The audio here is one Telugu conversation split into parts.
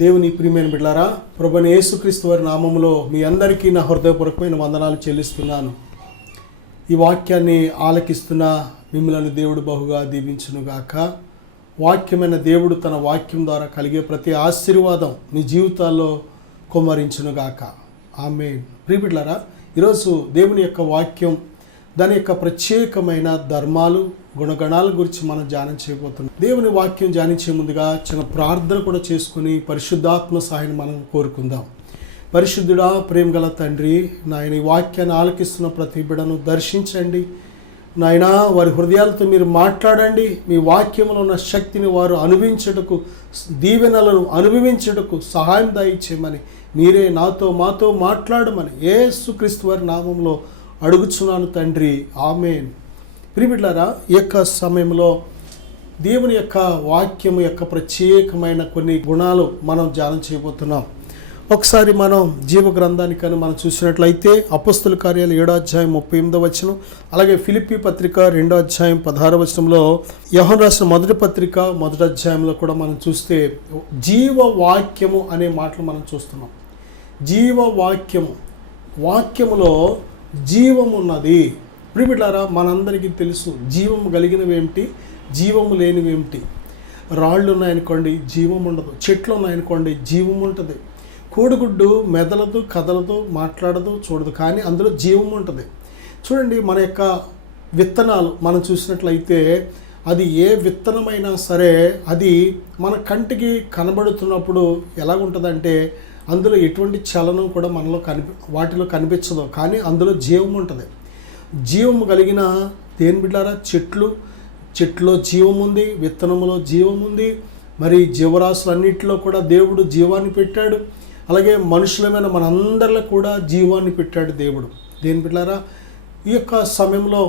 దేవుని ప్రియమైన బిడ్డలారా, ప్రభువైన యేసుక్రీస్తు వారి నామములో మీ అందరికీ నా హృదయపూర్వకమైన వందనాలు చెల్లిస్తున్నాను. ఈ వాక్యాన్ని ఆలకిస్తున్న మిమ్మల్ని దేవుడు బహుగా దీవించునుగాక. వాక్యమైన దేవుడు తన వాక్యం ద్వారా కలిగే ప్రతి ఆశీర్వాదం మీ జీవితాల్లో కుమ్మరించునుగాక. ఆమేన్. ప్రియ బిడ్డలారా, ఈరోజు దేవుని యొక్క వాక్యం దాని యొక్క ప్రత్యేకమైన ధర్మాలు గుణగణాల గురించి మనం ధ్యానం చేయబోతున్నాం. దేవుని వాక్యం ధ్యానించే ముందుగా చిన్న ప్రార్థన కూడా చేసుకుని పరిశుద్ధాత్మ సహాయం మనం కోరుకుందాం. పరిశుద్ధుడా, ప్రేమ గల తండ్రి, నాయన ఈ వాక్యాన్ని ఆలకిస్తున్న ప్రతి బిడ్డను దర్శించండి. నాయన వారి హృదయాలతో మీరు మాట్లాడండి. మీ వాక్యంలో ఉన్న శక్తిని వారు అనుభవించుటకు, దీవెనలను అనుభవించుటకు సహాయం దయచేయమని మీరే మాతో మాట్లాడమని యేసుక్రీస్తు వారి నామంలో అడుగుచున్నాను తండ్రి. ఆమేన్. ప్రియ బిడ్డలారా, ఈ యొక్క సమయంలో దేవుని యొక్క వాక్యం యొక్క ప్రత్యేకమైన కొన్ని గుణాలు మనం ధ్యానం చేయబోతున్నాం. ఒకసారి మనం జీవ గ్రంథానికని మనం చూసినట్లయితే అపొస్తలుల కార్యాలు 7వ అధ్యాయం 38వ వచనం, అలాగే ఫిలిప్పీ పత్రిక 2వ అధ్యాయం 16వ వచనంలో, యోహాను రాసిన మొదటి పత్రిక 1వ అధ్యాయంలో కూడా మనం చూస్తే జీవ వాక్యము అనే మాటలు మనం చూస్తున్నాం. జీవ వాక్యము, వాక్యములో జీవము ఉన్నది. ప్రియ బిడ్డలారా, మనందరికీ తెలుసు జీవము కలిగినవేమిటి, జీవము లేనివేమిటి. రాళ్ళు ఉన్నాయనుకోండి జీవం ఉండదు, చెట్లు ఉన్నాయనుకోండి జీవం ఉంటుంది. కోడిగుడ్డు మెదలదు, కదలదు, మాట్లాడదు, చూడదు, కానీ అందులో జీవం ఉంటుంది. చూడండి, మన యొక్క విత్తనాలు మనం చూసినట్లయితే అది ఏ విత్తనమైనా సరే అది మన కంటికి కనబడుతున్నప్పుడు ఎలాగుంటుందంటే అందులో ఎటువంటి చలనం కూడా మనలో వాటిలో కనిపించదు, కానీ అందులో జీవం ఉంటుంది. జీవం కలిగిన దేని బిడ్డారా, చెట్లో జీవం ఉంది, విత్తనములో జీవం ఉంది. మరి జీవరాశులన్నింటిలో కూడా దేవుడు జీవాన్ని పెట్టాడు. అలాగే మనుషులమైన మనందరిలో కూడా జీవాన్ని పెట్టాడు దేవుడు. దేని బిడ్డారా, ఈ యొక్క సమయంలో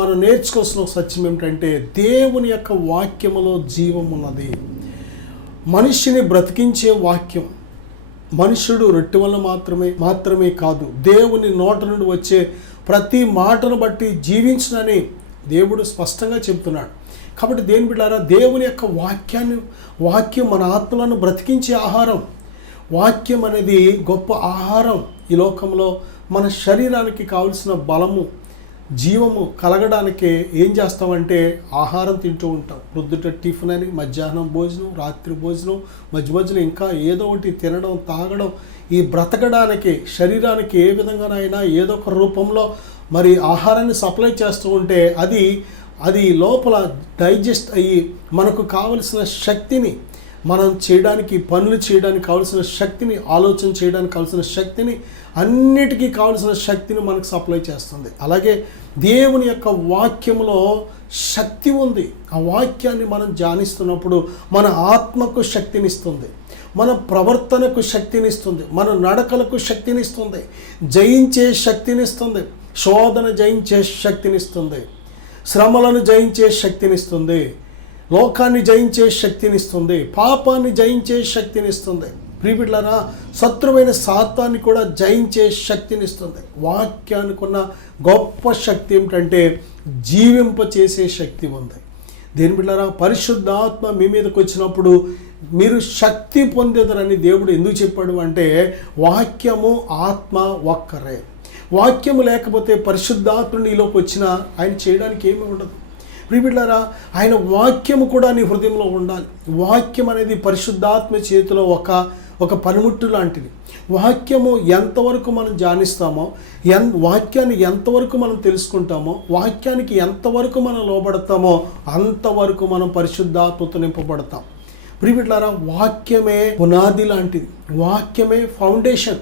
మనం నేర్చుకోవాల్సిన సత్యం ఏమిటంటే దేవుని యొక్క వాక్యములో జీవం ఉన్నది. మనిషిని బ్రతికించే వాక్యం. మనుషుడు రొట్టె వల్ల మాత్రమే కాదు, దేవుని నోట నుండి వచ్చే ప్రతి మాటను బట్టి జీవించునని దేవుడు స్పష్టంగా చెబుతున్నాడు. కాబట్టి దేని బిడ్డారా, దేవుని యొక్క వాక్యం మన ఆత్మలను బ్రతికించే ఆహారం. వాక్యం అనేది గొప్ప ఆహారం. ఈ లోకంలో మన శరీరానికి కావలసిన బలము, జీవము కలగడానికి ఏం చేస్తామంటే ఆహారం తింటూ ఉంటాం. ప్రొద్దుట టిఫిన్ అని, మధ్యాహ్నం భోజనం, రాత్రి భోజనం, మధ్యలో ఇంకా ఏదో ఒకటి తినడం, తాగడం. ఈ బ్రతకడానికి శరీరానికి ఏ విధంగానైనా ఏదో ఒక రూపంలో మరి ఆహారాన్ని సప్లై చేస్తూ ఉంటే అది లోపల డైజెస్ట్ అయ్యి మనకు కావలసిన శక్తిని, మనం చేయడానికి, పనులు చేయడానికి కావలసిన శక్తిని, ఆలోచన చేయడానికి కావలసిన శక్తిని, అన్నిటికీ కావలసిన శక్తిని మనకు సప్లై చేస్తుంది. అలాగే దేవుని యొక్క వాక్యంలో శక్తి ఉంది. ఆ వాక్యాన్ని మనం ధ్యానిస్తున్నప్పుడు మన ఆత్మకు శక్తినిస్తుంది, మన ప్రవర్తనకు శక్తినిస్తుంది, మన నడకలకు శక్తినిస్తుంది, జయించే శక్తినిస్తుంది, శోధన జయించే శక్తినిస్తుంది, శ్రమలను జయించే శక్తినిస్తుంది, లోకాన్ని జయించే శక్తినిస్తుంది, పాపాన్ని జయించే శక్తినిస్తుంది. ప్రియ బిడ్డలారా, శత్రువైన సాతాన్ని కూడా జయించే శక్తినిస్తుంది. వాక్యానికి ఉన్న గొప్ప శక్తి ఏమిటంటే జీవింపచేసే శక్తి ఉంది. దేని బిడ్డలారా, పరిశుద్ధాత్మ మీ మీదకి వచ్చినప్పుడు మీరు శక్తి పొందేదరని దేవుడు ఎందుకు చెప్పాడు అంటే వాక్యము ఆత్మ ఒక్కరే. వాక్యము లేకపోతే పరిశుద్ధాత్మ నీలోకి వచ్చినా ఆయన చేయడానికి ఏమీ ఉండదు. ప్రియ బిడ్డలారా, ఆయన వాక్యము కూడా నీ హృదయంలో ఉండాలి. వాక్యం అనేది పరిశుద్ధాత్మ చేతిలో ఒక పనిముట్టు లాంటిది. వాక్యము ఎంతవరకు మనం ధ్యానిస్తామో, వాక్యాన్ని ఎంతవరకు మనం తెలుసుకుంటామో, వాక్యానికి ఎంతవరకు మనం లోబడతామో అంతవరకు మనం పరిశుద్ధాత్మతో నింపబడతాం. ప్రియ బిడ్డలారా, వాక్యమే పునాది లాంటిది, వాక్యమే ఫౌండేషన్.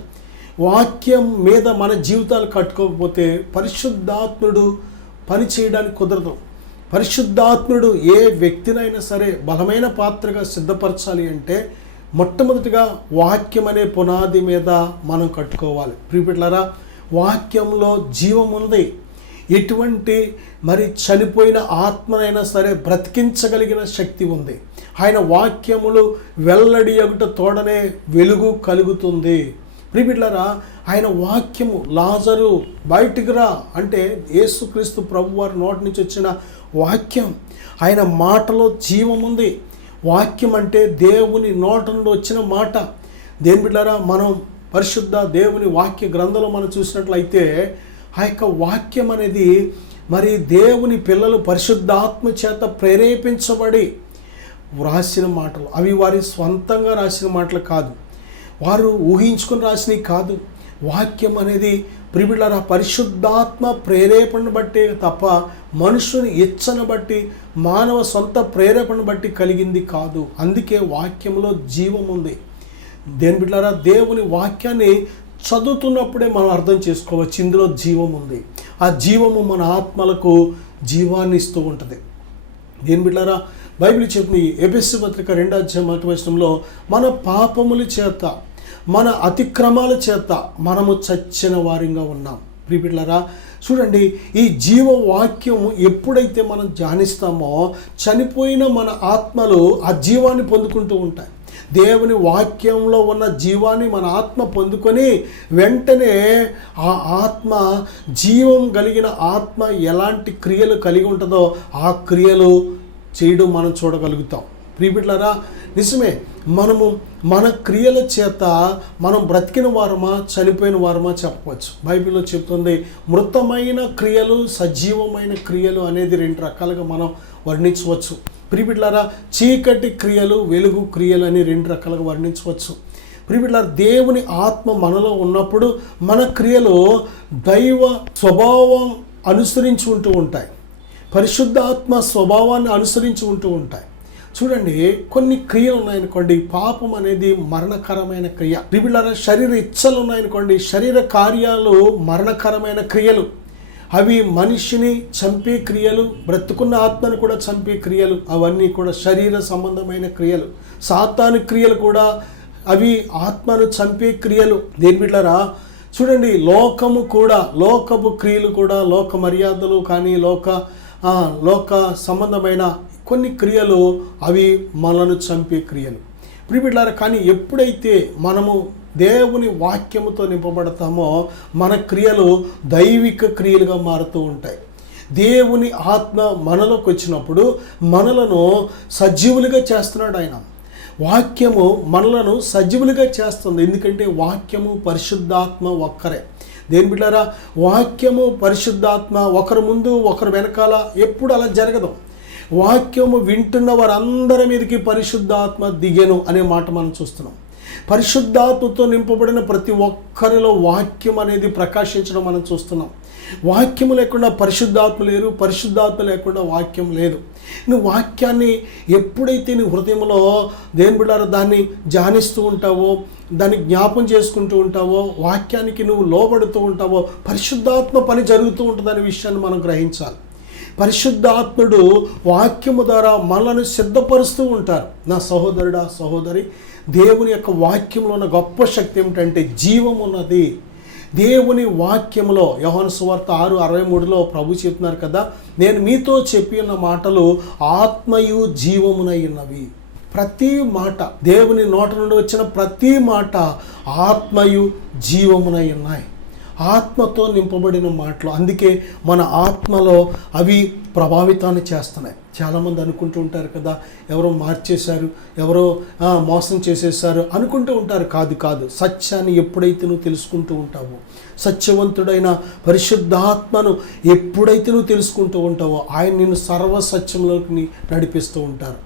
వాక్యం మీద మన జీవితాలు కట్టుకోకపోతే పరిశుద్ధాత్ముడు పని చేయడానికి కుదరదు. పరిశుద్ధాత్ముడు ఏ వ్యక్తినైనా సరే బలమైన పాత్రగా సిద్ధపరచాలి అంటే మొట్టమొదటిగా వాక్యం అనే పునాది మీద మనం కట్టుకోవాలి. ప్రియ బిడ్డలారా, వాక్యంలో జీవం ఉంది. ఎటువంటి మరి చనిపోయిన ఆత్మనైనా సరే బ్రతికించగలిగిన శక్తి ఉంది. ఆయన వాక్యములు వెల్లడి అగుట తోడనే వెలుగు కలుగుతుంది. ప్రియ బిడ్డలారా, ఆయన వాక్యము లాజరు బయటికి రా అంటే యేసుక్రీస్తు ప్రభువారి నోటి నుంచి వచ్చిన వాక్యం. ఆయన మాటలో జీవం ఉంది. వాక్యం అంటే దేవుని నోట నుండి వచ్చిన మాట. దేని బిడ్డారా, మనం పరిశుద్ధ దేవుని వాక్య గ్రంథంలో మనం చూసినట్లయితే ఆ యొక్క వాక్యం అనేది మరి దేవుని పిల్లలు పరిశుద్ధాత్మ చేత ప్రేరేపించబడి రాసిన మాటలు. అవి వారి స్వంతంగా రాసిన మాటలు కాదు, వారు ఊహించుకొని రాసినవి కాదు. వాక్యం అనేది ప్రియులారా పరిశుద్ధాత్మ ప్రేరేపణ బట్టే తప్ప మనుషుని ఇచ్చను బట్టి మానవ సొంత ప్రేరేపణ బట్టి కలిగింది కాదు. అందుకే వాక్యంలో జీవం ఉంది. దేని బిడ్డలారా, దేవుని వాక్యాన్ని చదువుతున్నప్పుడే మనం అర్థం చేసుకోవచ్చు ఇందులో జీవం ఉంది. ఆ జీవము మన ఆత్మలకు జీవాన్ని ఇస్తూ ఉంటుంది. దేని బిడ్డలారా, బైబిల్ చెప్తుంది ఎఫెసీ పత్రిక 2:1 మన పాపముల చేత మన అతిక్రమాల చేత మనము చచ్చిన వారిగా ఉన్నాం. ప్రియబిడ్డలారా చూడండి, ఈ జీవవాక్యం ఎప్పుడైతే మనం ధ్యానిస్తామో చనిపోయిన మన ఆత్మలు ఆ జీవాన్ని పొందుకుంటూ ఉంటాయి. దేవుని వాక్యంలో ఉన్న జీవాన్ని మన ఆత్మ పొందుకొని వెంటనే ఆ ఆత్మ జీవం కలిగిన ఆత్మ ఎలాంటి క్రియలు కలిగి ఉంటుందో ఆ క్రియలు చేయడం మనం చూడగలుగుతాం. ప్రియబిడ్డలారా నిజమే, మనము మన క్రియల చేత మనం బ్రతికిన వారమా చనిపోయిన వారమా చెప్పవచ్చు. బైబిల్లో చెప్తుంది మృతమైన క్రియలు సజీవమైన క్రియలు అనేది 2 రకాలుగా మనం వర్ణించవచ్చు. ప్రియబిడ్డలారా చీకటి క్రియలు వెలుగు క్రియలు అని 2 రకాలుగా వర్ణించవచ్చు. ప్రియబిడ్డలారా దేవుని ఆత్మ మనలో ఉన్నప్పుడు మన క్రియలు దైవ స్వభావం అనుసరించి ఉంటూ ఉంటాయి, పరిశుద్ధ ఆత్మ స్వభావాన్ని అనుసరించి ఉంటూ ఉంటాయి. చూడండి, కొన్ని క్రియలు ఉన్నాయనుకోండి, పాపం అనేది మరణకరమైన క్రియ. ప్రియబిడ్డలారా శరీర ఇచ్చలు ఉన్నాయనుకోండి, శరీర కార్యాలు మరణకరమైన క్రియలు. అవి మనిషిని చంపే క్రియలు, బ్రతుకున్న ఆత్మను కూడా చంపే క్రియలు. అవన్నీ కూడా శరీర సంబంధమైన క్రియలు. సాతాను క్రియలు కూడా అవి ఆత్మను చంపే క్రియలు. దేని బిడ్డలారా చూడండి, లోకము కూడా, లోకపు క్రియలు కూడా, లోక మర్యాదలు కానీ లోక సంబంధమైన కొన్ని క్రియలు అవి మనను చంపే క్రియలు. ప్రియబిడ్డలారా కానీ ఎప్పుడైతే మనము దేవుని వాక్యముతో నింపబడతామో మన క్రియలు దైవిక క్రియలుగా మారుతూ ఉంటాయి. దేవుని ఆత్మ మనలోకి వచ్చినప్పుడు మనలను సజీవులుగా చేస్తున్నాడు ఆయన. వాక్యము మనలను సజీవులుగా చేస్తుంది. ఎందుకంటే వాక్యము పరిశుద్ధాత్మ ఒక్కరే. దేని బిడ్డారా వాక్యము పరిశుద్ధాత్మ ఒకరి ముందు ఒకరు వెనకాల ఎప్పుడు అలా జరగదు. వాక్యము వింటున్న వారందరి మీదకి పరిశుద్ధాత్మ దిగెను అనే మాట మనం చూస్తున్నాం. పరిశుద్ధాత్మతో నింపబడిన ప్రతి ఒక్కరిలో వాక్యం అనేది ప్రకాశించడం మనం చూస్తున్నాం. వాక్యము లేకుండా పరిశుద్ధాత్మ లేరు, పరిశుద్ధాత్మ లేకుండా వాక్యం లేదు. నువ్వు వాక్యాన్ని ఎప్పుడైతే నీ హృదయంలో దేని బిడ్డారా దాన్ని ధ్యానిస్తూ ఉంటావో, దాన్ని జ్ఞాపం చేసుకుంటూ ఉంటావో, వాక్యానికి నువ్వు లోబడుతూ ఉంటావో పరిశుద్ధాత్మ పని జరుగుతూ ఉంటుందనే విషయాన్ని మనం గ్రహించాలి. పరిశుద్ధాత్ముడు వాక్యము ద్వారా మనల్ని సిద్ధపరుస్తూ ఉంటారు. నా సహోదరుడా సహోదరి, దేవుని యొక్క వాక్యంలో ఉన్న గొప్ప శక్తి ఏమిటంటే జీవం ఉన్నది. దేవుని వాక్యములో యోహాను సువార్త 6:63 ప్రభు చెప్తున్నారు కదా, నేను మీతో చెప్పిన మాటలు ఆత్మయు జీవమునై ఉన్నవి. ప్రతి మాట, దేవుని నోట నుండి వచ్చిన ప్రతి మాట ఆత్మయు జీవమునై ఉన్నాయి. ఆత్మతో నింపబడిన మాటలు. అందుకే మన ఆత్మలో అవి ప్రభావితాన్ని చేస్తున్నాయి. చాలామంది అనుకుంటూ ఉంటారు కదా, ఎవరో మార్చేశారు, ఎవరో మోసం చేసేసారు అనుకుంటూ ఉంటారు. కాదు. సత్యాన్ని ఎప్పుడైతే నువ్వు తెలుసుకుంటూ ఉంటావో, సత్యవంతుడైన పరిశుద్ధాత్మను ఎప్పుడైతే నువ్వు తెలుసుకుంటూ ఉంటావో ఆయన నిన్ను సర్వసత్యంలోకి నడిపిస్తూ ఉంటారు.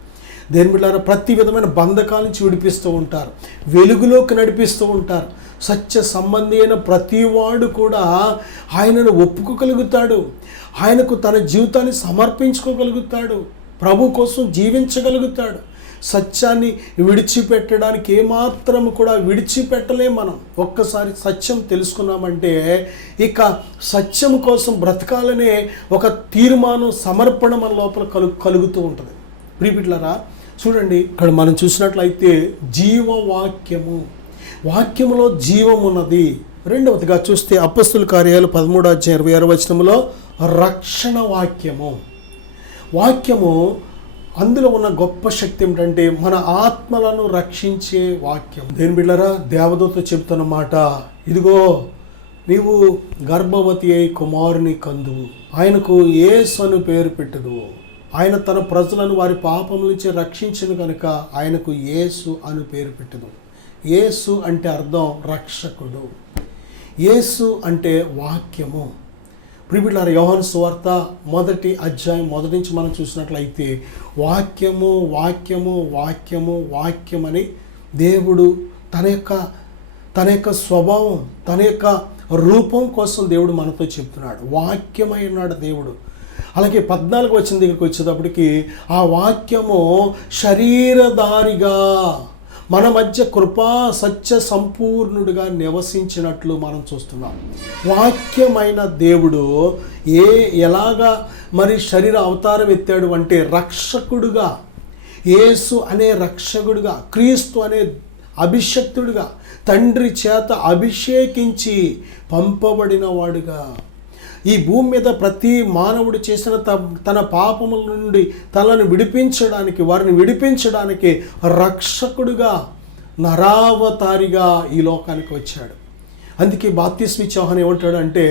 దేని బిడ్డలారా ప్రతి విధమైన బంధకాల నుంచి విడిపిస్తూ ఉంటారు, వెలుగులోకి నడిపిస్తూ ఉంటారు. సత్య సంబంధి అయిన ప్రతివాడు కూడా ఆయనను ఒప్పుకోగలుగుతాడు, ఆయనకు తన జీవితాన్ని సమర్పించుకోగలుగుతాడు, ప్రభు కోసం జీవించగలుగుతాడు. సత్యాన్ని విడిచిపెట్టడానికి ఏమాత్రం కూడా విడిచిపెట్టలేం మనం. ఒక్కసారి సత్యం తెలుసుకున్నామంటే ఇక సత్యం కోసం బ్రతకాలనే ఒక తీర్మానం, సమర్పణ మన లోపల కలుగుతూ ఉంటుంది. ప్రియబిడ్డలారా చూడండి, ఇక్కడ మనం చూసినట్లయితే జీవవాక్యము, వాక్యములో జీవం ఉన్నది. రెండవదిగా చూస్తే అపొస్తలుల కార్యాలు 13:26 రక్షణ వాక్యము. వాక్యము అందులో ఉన్న గొప్ప శక్తి ఏమిటంటే మన ఆత్మలను రక్షించే వాక్యం. దేని బిడ్డలారా దేవదూత చెప్తున్న మాట, ఇదిగో నీవు గర్భవతి అయి కుమారుని కందువు, ఆయనకు యేసు అని పేరు పెట్టుదువు, ఆయన తన ప్రజలను వారి పాపం నుంచి రక్షించను కనుక ఆయనకు యేసు అని పేరు పెట్టెను. యేసు అంటే అర్థం రక్షకుడు. యేసు అంటే వాక్యము. ప్రియమైన యోహాను సువార్త 1వ అధ్యాయం మొదటి నుంచి మనం చూసినట్లయితే వాక్యము వాక్యము వాక్యము వాక్యమని దేవుడు తన యొక్క స్వభావం, తన యొక్క రూపం కోసం దేవుడు మనతో చెప్తున్నాడు. వాక్యమై ఉన్నాడు దేవుడు. అలాగే 14వ వచనం దగ్గరికి వచ్చేటప్పటికి ఆ వాక్యము శరీరధారిగా మన మధ్య కృపా సత్య సంపూర్ణుడిగా నివసించినట్లు మనం చూస్తున్నాం. వాక్యమైన దేవుడు ఎలాగా మరి శరీర అవతారం ఎత్తాడు అంటే రక్షకుడుగా, యేసు అనే రక్షకుడుగా, క్రీస్తు అనే అభిషక్తుడుగా, తండ్రి చేత అభిషేకించి పంపబడిన వాడుగా, ఈ భూమి మీద ప్రతి మానవుడు చేసిన తన పాపముల నుండి తనను విడిపించడానికి, వారిని విడిపించడానికి రక్షకుడుగా, నరావతారిగా ఈ లోకానికి వచ్చాడు. అందుకే బాప్తిస్మ ఇచ్చే యోహాను ఏమంటాడు అంటే,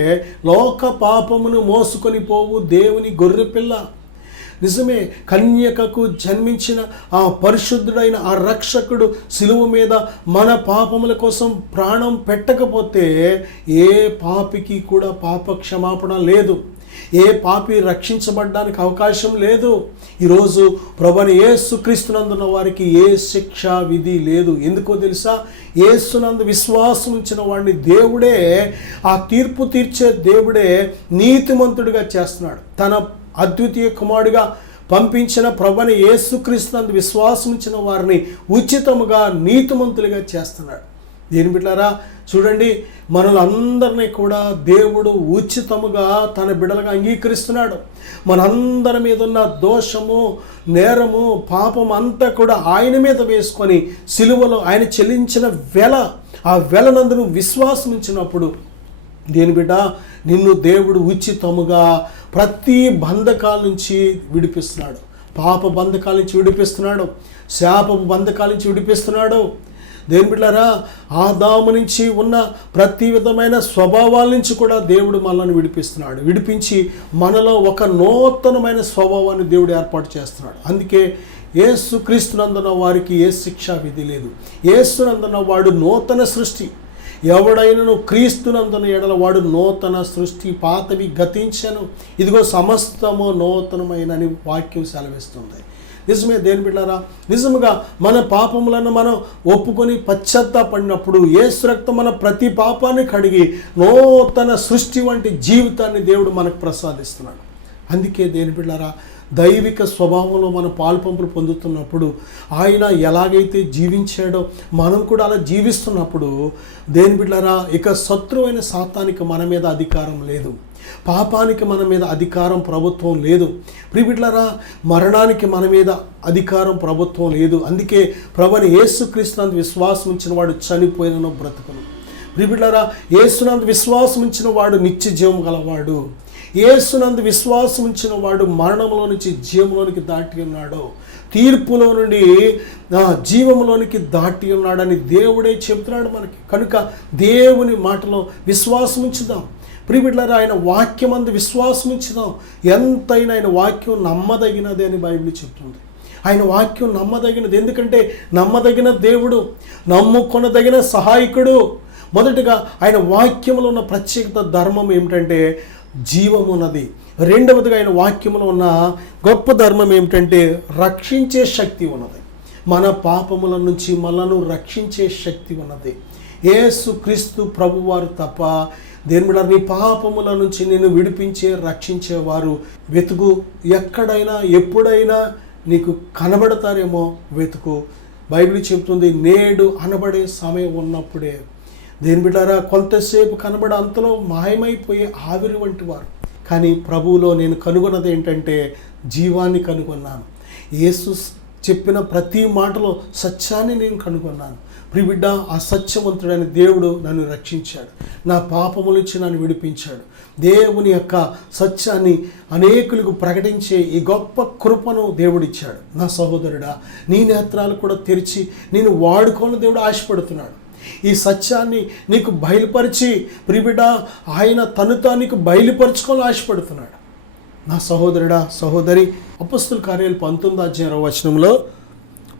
లోక పాపమును మోసుకొని పోవు దేవుని గొర్రెపిల్ల. నిజమే, కన్యకకు జన్మించిన ఆ పరిశుద్ధుడైన ఆ రక్షకుడు శిలువ మీద మన పాపముల కోసం ప్రాణం పెట్టకపోతే ఏ పాపికి కూడా పాప క్షమాపణ లేదు, ఏ పాపి రక్షించబడడానికి అవకాశం లేదు. ఈరోజు ప్రభువైన యేసుక్రీస్తునందున్న వారికి ఏ శిక్ష విధి లేదు. ఎందుకో తెలుసా? యేసునందు విశ్వాసం ఉంచిన వాడిని దేవుడే, ఆ తీర్పు తీర్చే దేవుడే నీతిమంతుడిగా చేస్తున్నాడు. తన అద్వితీయ కుమారుడిగా పంపించిన ప్రభువైన యేసుక్రీస్తునందు విశ్వాసం ఉంచిన వారిని ఉచితముగా నీతిమంతులుగా చేస్తున్నాడు. దీని బిడ్డలారా చూడండి, మనలందరినీ కూడా దేవుడు ఉచితముగా తన బిడ్డలుగా అంగీకరిస్తున్నాడు. మనందరి మీద ఉన్న దోషము, నేరము, పాపం అంతా కూడా ఆయన మీద వేసుకొని సిలువలో ఆయన చెల్లించిన వెల, ఆ వెలనందును విశ్వాసం ఉంచినప్పుడు దేని బిడ్డ నిన్ను దేవుడు ఉచితముగా ప్రతి బంధకాల నుంచి విడిపిస్తున్నాడు. పాప బంధకాల నుంచి విడిపిస్తున్నాడు, శాపపు బంధకాల నుంచి విడిపిస్తున్నాడు. దేని బిడ్డలారా, ఆదాము నుంచి ఉన్న ప్రతి విధమైన స్వభావాల నుంచి కూడా దేవుడు మనల్ని విడిపిస్తున్నాడు. విడిపించి మనలో ఒక నూతనమైన స్వభావాన్ని దేవుడు ఏర్పాటు చేస్తున్నాడు. అందుకే యేసుక్రీస్తునందున వారికి ఏ శిక్షా విధి లేదు. యేసునందున వాడు నూతన సృష్టి. ఎవడైనను క్రీస్తునందున ఎడల వాడు నూతన సృష్టి, పాతవి గతించను, ఇదిగో సమస్తము నూతనమైనని వాక్యం సెలవిస్తుంది. నిజమే దేని బిడ్డలారా, నిజముగా మన పాపములను మనం ఒప్పుకొని పశ్చాత్తాపడినప్పుడు యేసు రక్తం మన ప్రతి పాపాన్ని కడిగి నూతన సృష్టి వంటి జీవితాన్ని దేవుడు మనకు ప్రసాదిస్తున్నాడు. అందుకే దేని బిడ్డలారా, దైవిక స్వభావంలో మన పాలుపంపులు పొందుతున్నప్పుడు ఆయన ఎలాగైతే జీవించాడో మనం కూడా అలా జీవిస్తున్నప్పుడు దేని బిడ్డలారా, ఇక శత్రువైన సాతానికి మన మీద అధికారం లేదు, పాపానికి మన మీద అధికారం ప్రభుత్వం లేదు. ప్రియబిడ్డలారా, మరణానికి మన మీద అధికారం ప్రభుత్వం లేదు. అందుకే ప్రభువైన యేసుక్రీస్తునందు విశ్వాసం ఉంచిన వాడు చనిపోయినను బ్రతుకును. ప్రియబిడ్డలారా, యేసునందు విశ్వాసం ఉంచిన వాడు నిత్య జీవం గలవాడు. యేసునందు విశ్వాసం ఉంచిన వాడు మరణంలో నుంచి జీవంలోనికి దాటి ఉన్నాడు, తీర్పులో నుండి జీవంలోనికి దాటి ఉన్నాడని దేవుడే చెబుతున్నాడు మనకి. కనుక దేవుని మాటలో విశ్వాసం ఉంచుదాం. ప్రియబిడ్డలారా, ఆయన వాక్యమందు విశ్వాసం ఉంచుదాం. ఎంతైనా ఆయన వాక్యం నమ్మదగినది అని బైబిల్ చెప్తుంది. ఆయన వాక్యం నమ్మదగినది, ఎందుకంటే నమ్మదగిన దేవుడు, నమ్ముకొనదగిన సహాయకుడు. మొదటగా ఆయన వాక్యంలో ఉన్న ప్రత్యేకత ధర్మం ఏమిటంటే జీవమున్నది. రెండవదిగా ఆయన వాక్యంలో ఉన్న గొప్ప ధర్మం ఏమిటంటే రక్షించే శక్తి ఉన్నది. మన పాపముల నుంచి మనను రక్షించే శక్తి ఉన్నది. యేసుక్రీస్తు ప్రభువారు తప్ప దేని బిడ్డ నీ పాపముల నుంచి నిన్ను విడిపించే రక్షించేవారు వెతుకు. ఎక్కడైనా ఎప్పుడైనా నీకు కనబడతారేమో వెతుకు. బైబిల్ చెప్తుంది, నేడు అనబడే సమయం ఉన్నప్పుడే. దేని బిడ్డారా, కొంతసేపు కనబడ అంతలో మాయమైపోయే ఆవిరి వంటి వారు. కానీ ప్రభువులో నేను కనుగొన్నది ఏంటంటే జీవాన్ని కనుగొన్నాను. యేసు చెప్పిన ప్రతి మాటలో సత్యాన్ని నేను కనుగొన్నాను. ప్రియబిడ్డ, ఆ సత్యవంతుడైన దేవుడు నన్ను రక్షించాడు, నా పాపముల నుంచి నన్ను విడిపించాడు. దేవుని యొక్క సత్యాన్ని అనేకులకు ప్రకటించే ఈ గొప్ప కృపను దేవుడిచ్చాడు. నా సహోదరుడా, నీ నేత్రాలు కూడా తెరిచి నేను వాడుకోని దేవుడు ఆశపడుతున్నాడు. ఈ సత్యాన్ని నీకు బయలుపరిచి ప్రియబిడ్డ, ఆయన తను నీకు బయలుపరచుకోవాలని ఆశపడుతున్నాడు. నా సహోదరుడా, సహోదరి, అపొస్తలుల కార్యాలు 19:20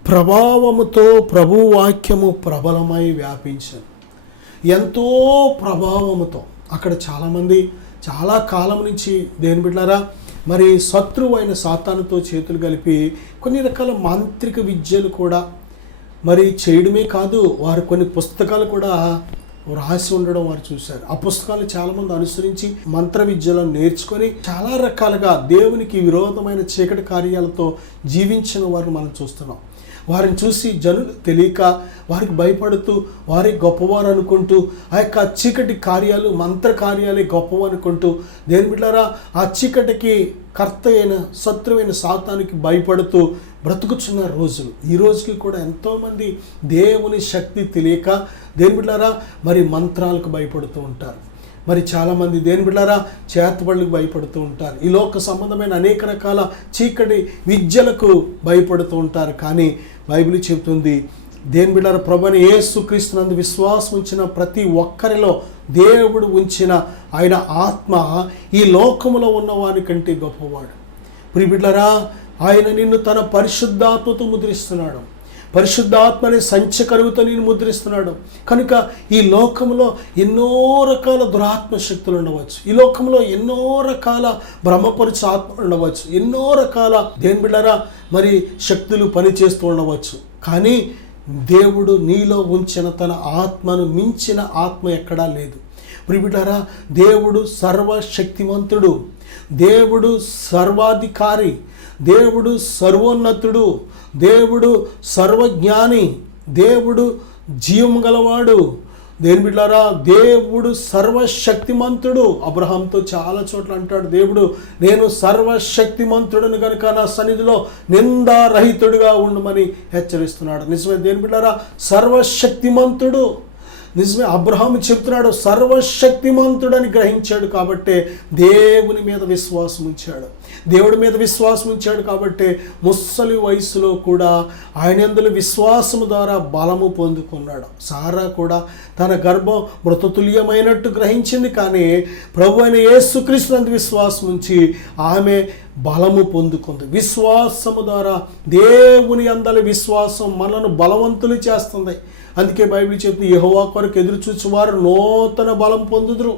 ప్రభావముతో ప్రభు వాక్యము ప్రబలమై వ్యాపించాను. ఎంతో ప్రభావముతో. అక్కడ చాలామంది చాలా కాలం నుంచి దేని బిడ్డారా మరి శత్రువు అయిన సాతానుతో చేతులు కలిపి కొన్ని రకాల మాంత్రిక విద్యలు కూడా మరి చేయడమే కాదు, వారు కొన్ని పుస్తకాలు కూడా రాసి ఉండడం వారు చూశారు. ఆ పుస్తకాలు చాలామంది అనుసరించి మంత్ర విద్యలను నేర్చుకొని చాలా రకాలుగా దేవునికి విరోధమైన చీకటి కార్యాలతో జీవించిన వారిని మనం చూస్తున్నాం. వారిని చూసి జనులు తెలియక వారికి భయపడుతూ వారి గొప్పవారు అనుకుంటూ ఆ యొక్క చీకటి కార్యాలు మంత్ర కార్యాలే గొప్పవి అనుకుంటూ దేని బిడ్డారా ఆ చీకటికి కర్త అయిన శత్రువైన సాతానికి భయపడుతూ బ్రతుకుచున్న రోజులు. ఈ రోజుకి కూడా ఎంతోమంది దేవుని శక్తి తెలియక దేని బిడ్డారా మరి మంత్రాలకు భయపడుతూ ఉంటారు. మరి చాలామంది దేని బిడ్డారా చేతబడులకు భయపడుతూ ఉంటారు. ఈ లోక సంబంధమైన అనేక రకాల చీకటి విద్యలకు భయపడుతూ ఉంటారు. కానీ బైబిల్ చెబుతుంది దేని బిడ్డారా ప్రభువైన యేసుక్రీస్తునందు విశ్వాసం ఉంచిన ప్రతి ఒక్కరిలో దేవుడు ఉంచిన ఆయన ఆత్మ ఈ లోకములో ఉన్నవాని కంటే గొప్పవాడు. ప్రియ బిడ్డారా, ఆయన నిన్ను తన పరిశుద్ధాత్మతో ముద్రిస్తున్నాడు. పరిశుద్ధాత్మ అనే సంచకరువుతో నేను ముద్రిస్తున్నాడు. కనుక ఈ లోకంలో ఎన్నో రకాల దురాత్మ శక్తులు ఉండవచ్చు. ఈ లోకంలో ఎన్నో రకాల బ్రహ్మపరుచు ఆత్మ ఉండవచ్చు. ఎన్నో రకాల దేని బిడ్డారా మరి శక్తులు పనిచేస్తూ ఉండవచ్చు. కానీ దేవుడు నీలో ఉంచిన తన ఆత్మను మించిన ఆత్మ ఎక్కడా లేదు. ప్రియబిడ్డారా, దేవుడు సర్వశక్తివంతుడు, దేవుడు సర్వాధికారి, దేవుడు సర్వోన్నతుడు, దేవుడు సర్వజ్ఞాని, దేవుడు జీవం గలవాడు. దేని బిడ్డారా, దేవుడు సర్వశక్తిమంతుడు. అబ్రహాంతో చాలా చోట్ల అంటాడు దేవుడు, నేను సర్వశక్తిమంతుడను కనుక నా సన్నిధిలో నిందారహితుడిగా ఉండమని హెచ్చరిస్తున్నాడు. నిజమే దేని బిడ్డారా, సర్వశక్తిమంతుడు. నిజమే అబ్రహాము చెప్తున్నాడు సర్వశక్తిమంతుడని గ్రహించాడు కాబట్టే దేవుని మీద విశ్వాసం ఉంచాడు. దేవుడి మీద విశ్వాసం ఉంచాడు కాబట్టే ముసలి వయసులో కూడా ఆయన యందు విశ్వాసము ద్వారా బలము పొందుకున్నాడు. సారా కూడా తన గర్భం మృతతుల్యమైనట్టు గ్రహించింది. కానీ ప్రభువైన యేసుక్రీస్తునందు విశ్వాసం ఉంచి ఆమె బలము పొందుకుంది. విశ్వాసము ద్వారా దేవుని యందలి విశ్వాసం మనను బలవంతులు చేస్తుంది. అందుకే బైబిల్ చెప్తుంది యెహోవా కొరకు ఎదురు చూచువారు నూతన బలం పొందుదురు.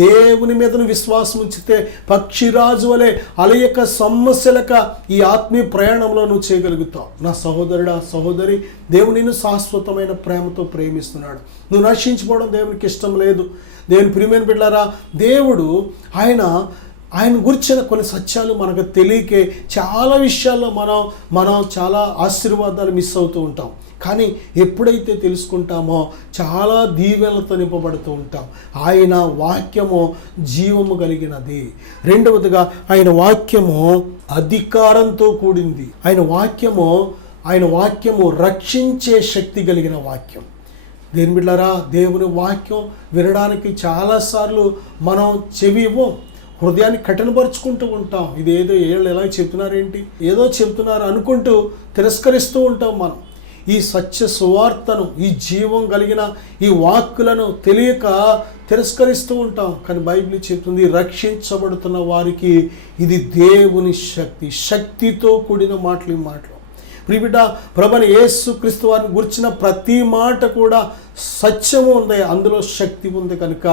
దేవుని మీదను విశ్వాసం ఉంచితే పక్షిరాజు వలె అలయక సమస్యలక ఈ ఆత్మీయ ప్రయాణంలో నువ్వు చేయగలుగుతావు. నా సహోదరుడా, సహోదరి, దేవుడు నిన్ను శాశ్వతమైన ప్రేమతో ప్రేమిస్తున్నాడు. నువ్వు నశించిపోవడం దేవునికి ఇష్టం లేదు. దేవుని ప్రియమైన బిడ్డలారా, దేవుడు ఆయన గురించిన కొన్ని సత్యాలు మనకు తెలియకే చాలా విషయాల్లో మనం చాలా ఆశీర్వాదాలు మిస్ అవుతూ ఉంటాం. కానీ ఎప్పుడైతే తెలుసుకుంటామో చాలా దీవెనలతో నింపబడుతూ ఉంటాం. ఆయన వాక్యము జీవము కలిగినది. రెండవదిగా ఆయన వాక్యము అధికారంతో కూడింది. ఆయన వాక్యము రక్షించే శక్తి కలిగిన వాక్యం. దేని బిడ్డలారా, దేవుని వాక్యం వినడానికి చాలాసార్లు మనం చెవి ఇవ్వం, హృదయాన్ని కఠినపరుచుకుంటూ ఉంటాం. ఇదేదో ఏళ్ళు ఎలా చెప్తున్నారేంటి, ఏదో చెప్తున్నారు అనుకుంటూ తిరస్కరిస్తూ ఉంటాం. మనం ఈ సత్య సువార్తను, ఈ జీవం కలిగిన ఈ వాక్కులను తెలియక తిరస్కరిస్తూ ఉంటాం. కానీ బైబిల్ చెప్తుంది రక్షించబడుతున్న వారికి ఇది దేవుని శక్తితో కూడిన మాటలు. ప్రియబిడ్డ, ప్రభువైన యేసుక్రీస్తు వారిని గురించిన ప్రతి మాట కూడా సత్యము ఉంది, అందులో శక్తి ఉంది. కనుక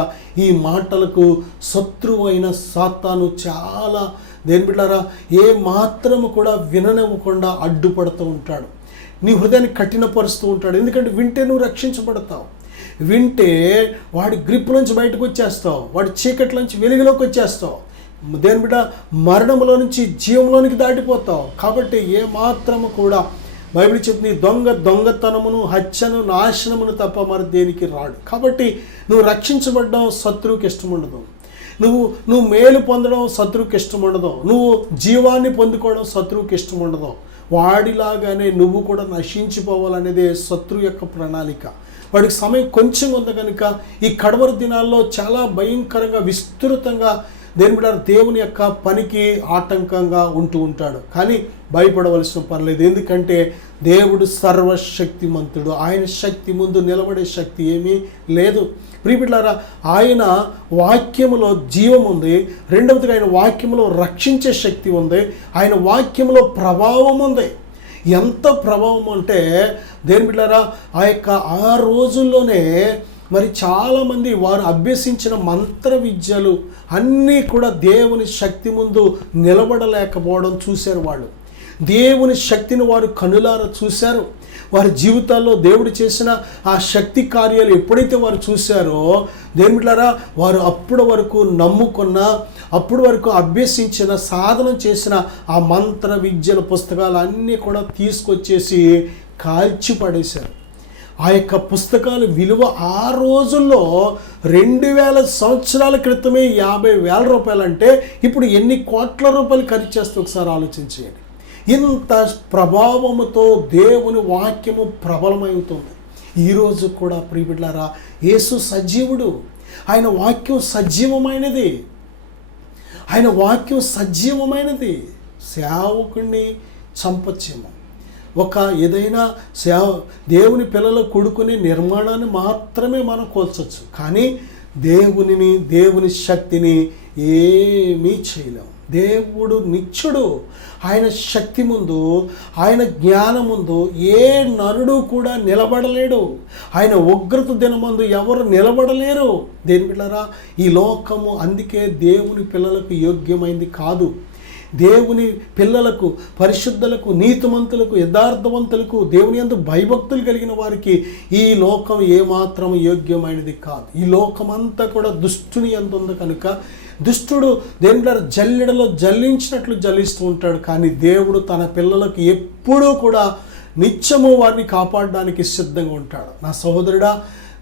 ఈ మాటలకు శత్రువు అయిన సాతాను చాలా దేని బిడ్డారా ఏ మాత్రము కూడా విననివ్వకుండా అడ్డుపడుతూ ఉంటాడు. నీ హృదయాన్ని కఠినపరుస్తూ ఉంటాడు. ఎందుకంటే వింటే నువ్వు రక్షించబడతావు. వింటే వాడి గ్రిప్ నుంచి బయటకు వచ్చేస్తావు, వాడి చీకట్ల నుంచి వెలుగులోకి వచ్చేస్తావు. దేని బిడ్డ మరణంలో నుంచి జీవంలోనికి దాటిపోతావు. కాబట్టి ఏ మాత్రము కూడా బైబిల్ చెప్తుంది దొంగతనమును, హత్యను, నాశనమును తప్ప మరి దేనికి రాడు. కాబట్టి నువ్వు రక్షించబడ్డం శత్రువుకి ఇష్టం ఉండదు. నువ్వు మేలు పొందడం శత్రువుకి ఇష్టం ఉండదు. నువ్వు జీవాన్ని పొందుకోవడం శత్రువుకి ఇష్టం ఉండదు. వాడిలాగానే నువ్వు కూడా నశించిపోవాలనేదే శత్రువు యొక్క ప్రణాళిక. వాడికి సమయం కొంచెం ఉంది కనుక ఈ కడవరి దినాల్లో చాలా భయంకరంగా విస్తృతంగా దేని బిడ్డ దేవుని యొక్క పనికి ఆటంకంగా ఉంటూ ఉంటాడు. కానీ భయపడవలసిన పర్లేదు, ఎందుకంటే దేవుడు సర్వశక్తిమంతుడు. ఆయన శక్తి ముందు నిలబడే శక్తి ఏమీ లేదు. ప్రియబిడ్డలారా, ఆయన వాక్యములో జీవం ఉంది. రెండవదిగా ఆయన వాక్యములో రక్షించే శక్తి ఉంది. ఆయన వాక్యములో ప్రభావం ఉంది. ఎంత ప్రభావం అంటే దేని బిడ్డలారా, ఆ రోజుల్లోనే మరి చాలామంది వారు అభ్యసించిన మంత్ర విద్యలు అన్నీ కూడా దేవుని శక్తి ముందు నిలబడలేకపోవడం చూశారు. వాళ్ళు దేవుని శక్తిని వారు కనులారా చూశారు. వారి జీవితాల్లో దేవుడు చేసిన ఆ శక్తి కార్యాలు ఎప్పుడైతే వారు చూశారో దేని బిడ్డలారా, వారు అప్పటి వరకు నమ్ముకున్న, అప్పటి వరకు అభ్యసించిన, సాధన చేసిన ఆ మంత్ర విద్యల పుస్తకాలు అన్నీ కూడా తీసుకొచ్చేసి కాల్చి పడేశారు. ఆ యొక్క పుస్తకాల విలువ ఆ రోజుల్లో 2000 సంవత్సరాల క్రితమే 50,000 రూపాయలు అంటే ఇప్పుడు ఎన్ని కోట్ల రూపాయలు ఖర్చు చేస్తే ఒకసారి ఆలోచించేయండి. ఇంత ప్రభావముతో దేవుని వాక్యము ప్రబలమవుతుంది. ఈరోజు కూడా ప్రియబిడ్డలారా, యేసు సజీవుడు. ఆయన వాక్యం సజీవమైనది. ఆయన వాక్యం సజీవమైనది. సేవకుడిని చంపచ్చేమో, ఒక ఏదైనా దేవుని పిల్లల కొడుకుని నిర్మాణాన్ని మాత్రమే మనం కోల్చవచ్చు, కానీ దేవుని శక్తిని ఏమీ చేయలేం. దేవుడు నిత్యుడు. ఆయన శక్తి ముందు, ఆయన జ్ఞానం ముందు ఏ నరుడు కూడా నిలబడలేడు. ఆయన ఉగ్రత దినమందు ఎవరు నిలబడలేరు. దేని బిడ్డలారా, ఈ లోకము అందుకే దేవుని పిల్లలకు యోగ్యమైంది కాదు. దేవుని పిల్లలకు, పరిశుద్ధులకు, నీతిమంతులకు, యథార్థవంతులకు, దేవుని యందు భయభక్తులు కలిగిన వారికి ఈ లోకం ఏమాత్రం యోగ్యమైనది కాదు. ఈ లోకమంతా కూడా దుష్టుని యందు ఉంది కనుక దుష్టుడు దేవుడు జల్లెడలో జల్లించినట్లు జల్లిస్తూ ఉంటాడు. కానీ దేవుడు తన పిల్లలకు ఎప్పుడూ కూడా నిత్యము వారిని కాపాడడానికి సిద్ధంగా ఉంటాడు. నా సహోదరుడా,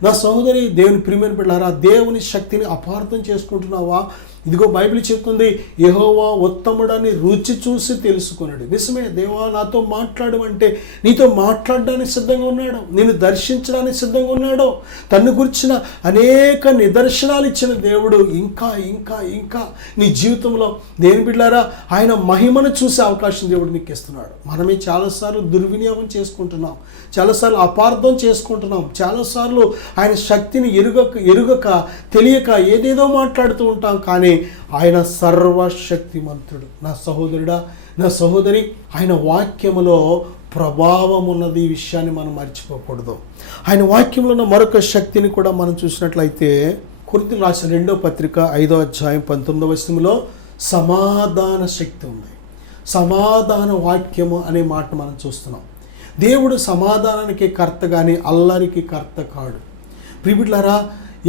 నా సహోదరి, దేవుని ప్రియమైన బిడ్డలారా, దేవుని శక్తిని అపార్థం చేసుకుంటున్నావా? ఇదిగో బైబిల్ చెప్తుంది, యెహోవా ఉత్తముడని రుచి చూసి తెలుసుకున్నాడు. నిజమే, దేవా నాతో మాట్లాడు అంటే నీతో మాట్లాడడానికి సిద్ధంగా ఉన్నాడు. నేను దర్శించడానికి సిద్ధంగా ఉన్నాడు. తన్ను గురించిన అనేక నిదర్శనాలు ఇచ్చిన దేవుడు ఇంకా ఇంకా ఇంకా నీ జీవితంలో దేని బిడ్డలారా ఆయన మహిమను చూసే అవకాశం దేవుడు నీకు ఇస్తున్నాడు. మనమే చాలాసార్లు దుర్వినియోగం చేసుకుంటున్నాం, చాలాసార్లు అపార్థం చేసుకుంటున్నాం, చాలాసార్లు ఆయన శక్తిని ఎరుగక తెలియక ఏదేదో మాట్లాడుతూ ఉంటాం. కానీ ఆయన సర్వశక్తిమంతుడు. నా సహోదరుడా, నా సహోదరి, ఆయన వాక్యములో ప్రభావం ఉన్నది. ఈ విషయాన్ని మనం మర్చిపోకూడదు. ఆయన వాక్యంలో ఉన్న మరొక శక్తిని కూడా మనం చూసినట్లయితే కొరింథీయులకు రాసిన 2వ పత్రిక 5వ అధ్యాయం 19వ వచనంలో సమాధాన శక్తి ఉంది. సమాధాన వాక్యము అనే మాట మనం చూస్తున్నాం. దేవుడు సమాధానానికి కర్త కానీ అల్లరికి కర్త కాడు. ప్రియబిడ్డలారా,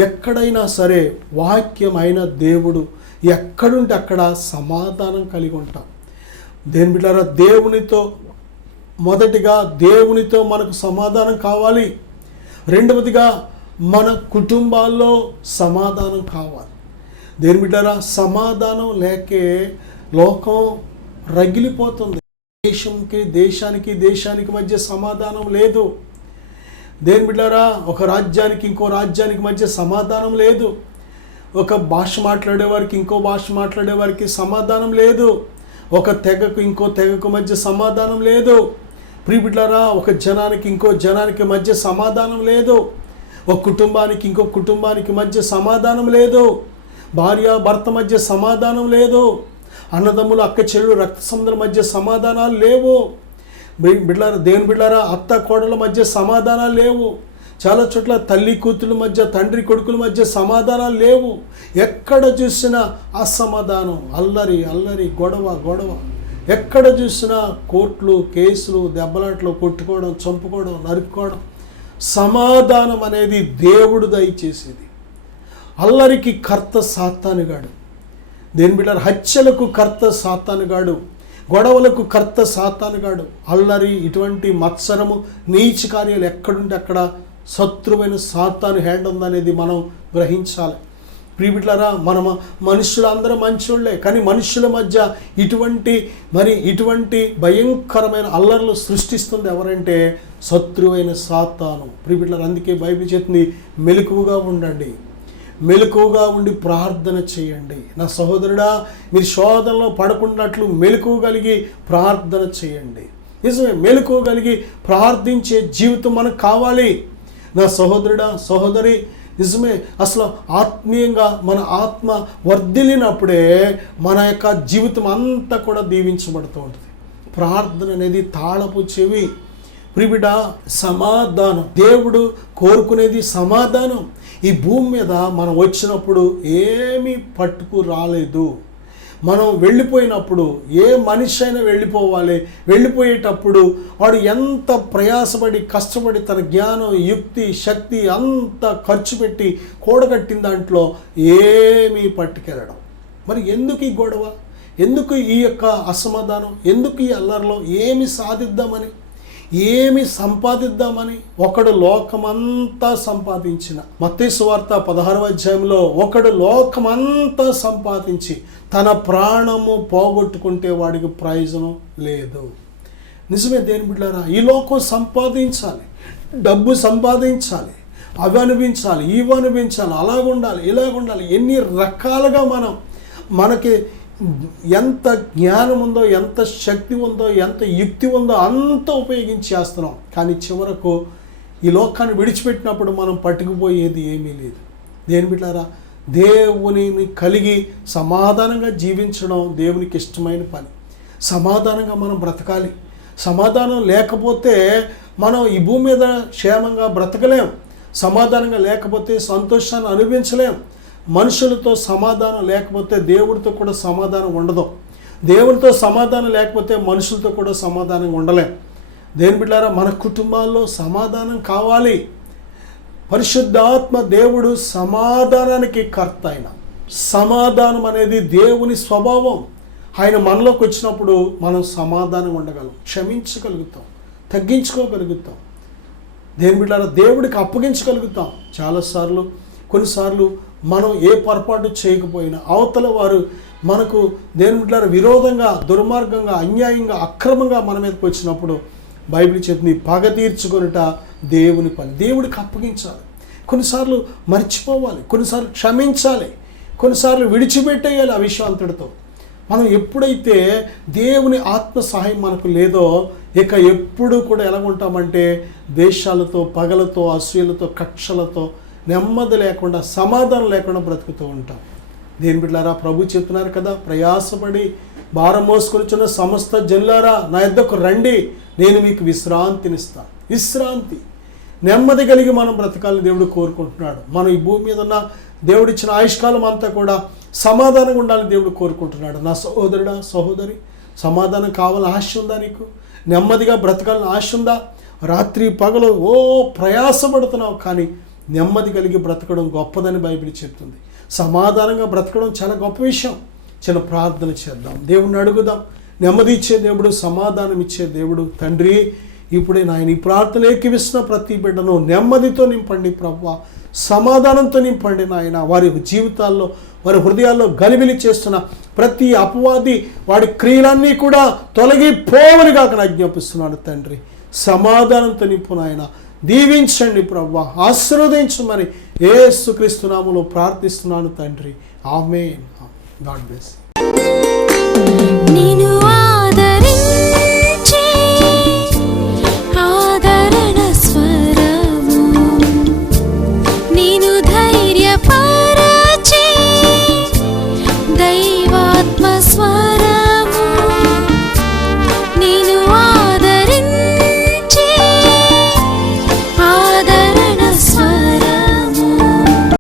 ఎక్కడైనా సరే వాక్యమైన దేవుడు ఎక్కడుంటే అక్కడ సమాధానం కలిగి ఉంటాం. దేని బిడ్డలారా, మొదటిగా దేవునితో మనకు సమాధానం కావాలి. రెండవదిగా మన కుటుంబాల్లో సమాధానం కావాలి. దేని బిడ్డలారా, సమాధానం లేకే లోకం రగిలిపోతుంది. దేశానికి మధ్య సమాధానం లేదు. దేని బిడ్డలారా, ఒక రాజ్యానికి ఇంకో రాజ్యానికి మధ్య సమాధానం లేదు. ఒక భాష మాట్లాడేవారికి ఇంకో భాష మాట్లాడేవారికి సమాధానం లేదు. ఒక తెగకు ఇంకో తెగకు మధ్య సమాధానం లేదు. ప్రియ బిడ్డలారా, ఒక జనానికి ఇంకో జనానికి మధ్య సమాధానం లేదు. ఒక కుటుంబానికి ఇంకో కుటుంబానికి మధ్య సమాధానం లేదు. భార్య భర్త మధ్య సమాధానం లేదు. అన్నదమ్ములు, అక్క చెల్లెలు, రక్త సంబంధుల మధ్య సమాధానాలు లేవు. బిడ్డలారా, దేవుని బిడ్డలారా, అత్త కోడల మధ్య సమాధానాలు లేవు. చాలా చోట్ల తల్లి కూతుళ్ళ మధ్య, తండ్రి కొడుకుల మధ్య సమాధానాలు లేవు. ఎక్కడ చూసినా అసమాధానం, అల్లరి, గొడవ. ఎక్కడ చూసినా కోర్టులు, కేసులు, దెబ్బలాట్లు, కొట్టుకోవడం, చంపుకోవడం, నరుక్కోవడం. సమాధానం అనేది దేవుడు దయచేసేది. అల్లరికి కర్త సాతానుగాడు. దేని బిడ్డలారా, హత్యలకు కర్త సాతానుగాడు, గొడవలకు కర్త సాతానుగాడు. అల్లరి, ఇటువంటి మత్సరము, నీచ కార్యాలు ఎక్కడుంటే అక్కడ శత్రువైన సాతాను హ్యాండ్ ఉందనేది మనం గ్రహించాలి. ప్రియబిడ్డలారా, మనుషులందరూ మంచోళ్లే, కానీ మనుషుల మధ్య ఇటువంటి భయంకరమైన అల్లర్లు సృష్టిస్తుంది ఎవరంటే శత్రువైన సాతాను. ప్రియబిడ్డలారా, అందుకే బైబిల్ చెప్తుంది, మెలకువగా ఉండండి. మెలకువగా ఉండి ప్రార్థన చేయండి. నా సహోదరుడా, మీరు శోధనలో పడకున్నట్లు మెలకువగలిగి ప్రార్థన చేయండి. నిజమే, మెలకువగలిగి ప్రార్థించే జీవితం మనకు కావాలి. నా సహోదరుడా, సహోదరి, నిజమే, అసలు ఆత్మీయంగా మన ఆత్మ వర్ధిల్లినప్పుడే మన యొక్క జీవితం అంతా కూడా దీవించబడుతూ ఉంటుంది. ప్రార్థన అనేది తాళపు చెవి. ప్రిబిడ, సమాధానం, దేవుడు కోరుకునేది సమాధానం. ఈ భూమి మీద మనం వచ్చినప్పుడు ఏమీ పట్టుకు రాలేదు. మనం వెళ్ళిపోయినప్పుడు ఏ మనిషి అయినా వెళ్ళిపోవాలి. వెళ్ళిపోయేటప్పుడు వాడు ఎంత ప్రయాసపడి కష్టపడి తన జ్ఞానం, యుక్తి, శక్తి అంతా ఖర్చు పెట్టి కూడగట్టిన దాంట్లో ఏమీ పట్టుకెళ్ళడం. మరి ఎందుకు ఈ గొడవ? ఎందుకు ఈ యొక్క అసమాధానం? ఎందుకు ఈ అల్లరిలో? ఏమి సాధిద్దామని, ఏమి సంపాదిద్దామని? ఒకడు లోకమంతా సంపాదించిన, మత్తయి సువార్త 16వ అధ్యాయంలో, ఒకడు లోకమంతా సంపాదించి తన ప్రాణము పోగొట్టుకుంటే వాడికి ప్రయోజనం లేదు. నిజమే దేని బిడ్డారా, ఈ లోకం సంపాదించాలి, డబ్బు సంపాదించాలి, అవి అనిపించాలి, ఇవి అనిపించాలి, అలాగుండాలి, ఇలాగుండాలి, ఎన్ని రకాలుగా మనకి ఎంత జ్ఞానం ఉందో, ఎంత శక్తి ఉందో, ఎంత యుక్తి ఉందో అంత ఉపయోగించి చేస్తున్నాం. కానీ చివరకు ఈ లోకాన్ని విడిచిపెట్టినప్పుడు మనం పట్టుకుపోయేది ఏమీ లేదు. దేని బిడ్డారా, దేవునిని కలిగి సమాధానంగా జీవించడం దేవునికి ఇష్టమైన పని. సమాధానంగా మనం బ్రతకాలి. సమాధానం లేకపోతే మనం ఈ భూమి మీద క్షేమంగా బ్రతకలేం. సమాధానంగా లేకపోతే సంతోషాన్ని అనుభవించలేం. మనుషులతో సమాధానం లేకపోతే దేవుడితో కూడా సమాధానం ఉండదు. దేవుడితో సమాధానం లేకపోతే మనుషులతో కూడా సమాధానం ఉండలేం. దేని బిడ్డారా, మన కుటుంబాల్లో సమాధానం కావాలి. పరిశుద్ధాత్మ దేవుడు సమాధానానికి కర్త. ఆయన సమాధానం అనేది దేవుని స్వభావం. ఆయన మనలోకి వచ్చినప్పుడు మనం సమాధానం ఉండగలం, క్షమించగలుగుతాం, తగ్గించుకోగలుగుతాం. దేని బిడ్డారా, దేవుడికి అప్పగించగలుగుతాం. చాలాసార్లు, కొన్నిసార్లు మనం ఏ పొరపాటు చేయకపోయినా అవతల వారు మనకు దేని బిడ్డలారా విరోధంగా, దుర్మార్గంగా, అన్యాయంగా, అక్రమంగా మన మీదకి వచ్చినప్పుడు బైబిల్ చెప్తుంది, పగ తీర్చుకొనుట దేవుని పని. దేవుడికి అప్పగించాలి. కొన్నిసార్లు మర్చిపోవాలి, కొన్నిసార్లు క్షమించాలి, కొన్నిసార్లు విడిచిపెట్టేయాలి. ఆ విషయం అంతటితో మనం ఎప్పుడైతే దేవుని ఆత్మ సహాయం మనకు లేదో, ఇక ఎప్పుడు కూడా ఎలా ఉంటామంటే ద్వేషాలతో, పగలతో, అసూయలతో, కక్షలతో, నెమ్మది లేకుండా, సమాధానం లేకుండా బ్రతుకుతూ ఉంటాం. దేని బిడ్డలారా, ప్రభు చెప్తున్నారు కదా, ప్రయాసపడి భారం మోసుకొనిచున్న సమస్త జనులారా నా యొద్దకు రండి, నేను మీకు విశ్రాంతినిస్తాను. విశ్రాంతి, నెమ్మది కలిగి మనం బ్రతకాలని దేవుడు కోరుకుంటున్నాడు. మనం ఈ భూమి మీద ఉన్న దేవుడిచ్చిన ఆయుష్కాలం అంతా కూడా సమాధానంగా ఉండాలని దేవుడు కోరుకుంటున్నాడు. నా సహోదరుడా, సహోదరి, సమాధానం కావాలని ఆశ ఉందా నీకు? నెమ్మదిగా బ్రతకాలని ఆశ ఉందా? రాత్రి పగలు ప్రయాసపడుతున్నావు, కానీ నెమ్మది కలిగి బ్రతకడం గొప్పదని బైబిల్ చెప్తుంది. సమాధానంగా బ్రతకడం చాలా గొప్ప విషయం. చిన్న ప్రార్థన చేద్దాం, దేవుణ్ణి అడుగుదాం. నెమ్మది ఇచ్చే దేవుడు, సమాధానం ఇచ్చే దేవుడు. తండ్రి, ఇప్పుడే నాయన ఈ ప్రార్థన ఏకీవిస్తున్న ప్రతి బిడ్డను నెమ్మదితో నింపండి ప్రభువా, సమాధానంతో నింపండి నాయన. వారి జీవితాల్లో, వారి హృదయాల్లో గలిబిలి చేస్తున్న ప్రతి అపవాది, వాడి క్రియలన్నీ కూడా తొలగిపోవనిగా అక్కడ ఆజ్ఞాపిస్తున్నాడు తండ్రి. సమాధానంతో నింపు నాయన. దీవించండి ప్రభువా, ఆశీర్వదించమని యేసుక్రీస్తు నామములో ప్రార్థిస్తున్నాను తండ్రి. ఆమేన్. God bless.